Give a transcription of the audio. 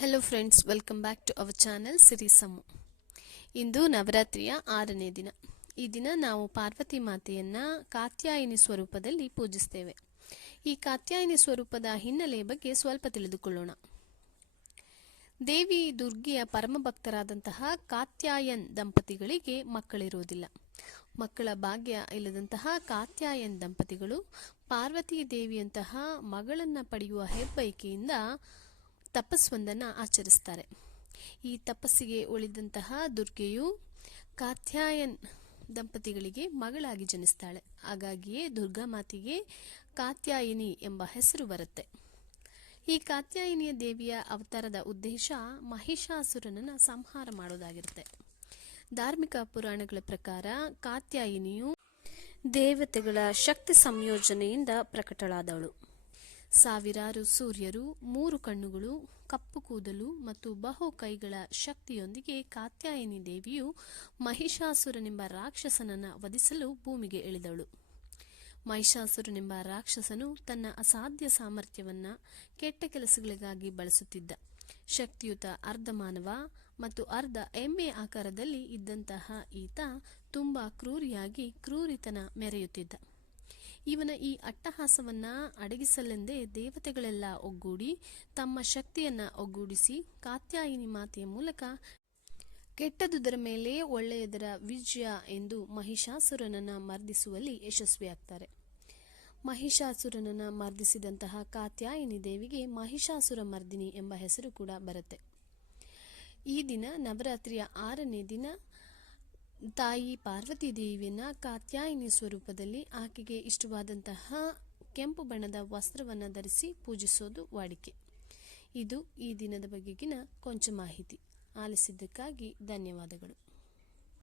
Hello friends welcome back to our channel ಸಿರಿಸಮ್ಮು ಇಂದು ನವರಾತ್ರಿಯ ಆರನೇ ದಿನ. ಈ ದಿನ ನಾವು ಪಾರ್ವತಿ ಮಾತೆಯನ್ನ ಕಾತ್ಯಾಯಿನಿ ಸ್ವರೂಪದಲ್ಲಿ ಪೂಜಿಸ್ತೇವೆ. ಈ ಕಾತ್ಯಾಯಿನಿ ಸ್ವರೂಪದ ಹಿನ್ನೆಲೆಯ ಬಗ್ಗೆ ಸ್ವಲ್ಪ ತಿಳಿದುಕೊಳ್ಳೋಣ. ದೇವಿ ದುರ್ಗಿಯ ಪರಮ ಭಕ್ತರಾದಂತಹ ಕಾತ್ಯಾಯನ್ ದಂಪತಿಗಳಿಗೆ ಮಕ್ಕಳಿರುವುದಿಲ್ಲ. ಮಕ್ಕಳ ಭಾಗ್ಯ ಇಲ್ಲದಂತಹ ಕಾತ್ಯಾಯನ್ ದಂಪತಿಗಳು ಪಾರ್ವತಿ ದೇವಿಯಂತಹ ಮಗಳನ್ನು ಪಡೆಯುವ ಹೆಬ್ಬೈಕೆಯಿಂದ ತಪಸ್ಸೊಂದನ್ನು ಆಚರಿಸ್ತಾರೆ. ಈ ತಪಸ್ಸಿಗೆ ಉಳಿದಂತಹ ದುರ್ಗೆಯು ಕಾತ್ಯಾಯನ್ ದಂಪತಿಗಳಿಗೆ ಮಗಳಾಗಿ ಜನಿಸ್ತಾಳೆ. ಹಾಗಾಗಿಯೇ ದುರ್ಗಾ ಮಾತಿಗೆ ಕಾತ್ಯಾಯಿನಿ ಎಂಬ ಹೆಸರು ಬರುತ್ತೆ. ಈ ಕಾತ್ಯಾಯಿನಿಯ ದೇವಿಯ ಅವತಾರದ ಉದ್ದೇಶ ಮಹಿಷಾಸುರನನ್ನು ಸಂಹಾರ ಮಾಡೋದಾಗಿರುತ್ತೆ. ಧಾರ್ಮಿಕ ಪುರಾಣಗಳ ಪ್ರಕಾರ ಕಾತ್ಯಾಯಿನಿಯು ದೇವತೆಗಳ ಶಕ್ತಿ ಸಂಯೋಜನೆಯಿಂದ ಪ್ರಕಟಳಾದವಳು. ಸಾವಿರಾರು ಸೂರ್ಯರು, ಮೂರು ಕಣ್ಣುಗಳು, ಕಪ್ಪು ಕೂದಲು ಮತ್ತು ಬಹು ಕೈಗಳ ಶಕ್ತಿಯೊಂದಿಗೆ ಕಾತ್ಯಾಯಿನಿ ದೇವಿಯು ಮಹಿಷಾಸುರನೆಂಬ ರಾಕ್ಷಸನನ್ನ ವಧಿಸಲು ಭೂಮಿಗೆ ಇಳಿದಳು. ಮಹಿಷಾಸುರನೆಂಬ ರಾಕ್ಷಸನು ತನ್ನ ಅಸಾಧ್ಯ ಸಾಮರ್ಥ್ಯವನ್ನ ಕೆಟ್ಟ ಕೆಲಸಗಳಿಗಾಗಿ ಬಳಸುತ್ತಿದ್ದ. ಶಕ್ತಿಯುತ ಅರ್ಧ ಮಾನವ ಮತ್ತು ಅರ್ಧ ಎಮ್ಮೆ ಆಕಾರದಲ್ಲಿ ಇದ್ದಂತಹ ಈತ ತುಂಬಾ ಕ್ರೂರಿಯಾಗಿ ಕ್ರೂರಿತನ ಮೆರೆಯುತ್ತಿದ್ದ. ಇವನ ಈ ಅಟ್ಟಹಾಸವನ್ನ ಅಡಗಿಸಲೆಂದೇ ದೇವತೆಗಳೆಲ್ಲ ಒಗ್ಗೂಡಿ ತಮ್ಮ ಶಕ್ತಿಯನ್ನ ಒಗ್ಗೂಡಿಸಿ ಕಾತ್ಯಾಯಿನಿ ಮಾತೆಯ ಮೂಲಕ ಕೆಟ್ಟದುದರ ಮೇಲೆ ಒಳ್ಳೆಯದರ ವಿಜಯ ಎಂದು ಮಹಿಷಾಸುರನನ್ನ ಮರ್ದಿಸುವಲ್ಲಿ ಯಶಸ್ವಿಯಾಗ್ತಾರೆ. ಮಹಿಷಾಸುರನನ್ನ ಮರ್ದಿಸಿದಂತಹ ಕಾತ್ಯಾಯಿನಿ ದೇವಿಗೆ ಮಹಿಷಾಸುರ ಮರ್ದಿನಿ ಎಂಬ ಹೆಸರು ಕೂಡ ಬರುತ್ತೆ. ಈ ದಿನ ನವರಾತ್ರಿಯ ಆರನೇ ದಿನ ತಾಯಿ ಪಾರ್ವತಿ ದೇವಿಯನ್ನ ಕಾತ್ಯಾಯಿನಿ ಸ್ವರೂಪದಲ್ಲಿ ಆಕೆಗೆ ಇಷ್ಟವಾದಂತಹ ಕೆಂಪು ಬಣ್ಣದ ವಸ್ತ್ರವನ್ನು ಧರಿಸಿ ಪೂಜಿಸೋದು ವಾಡಿಕೆ. ಇದು ಈ ದಿನದ ಬಗೆಗಿನ ಕೊಂಚ ಮಾಹಿತಿ. ಆಲಿಸಿದ್ದಕ್ಕಾಗಿ ಧನ್ಯವಾದಗಳು.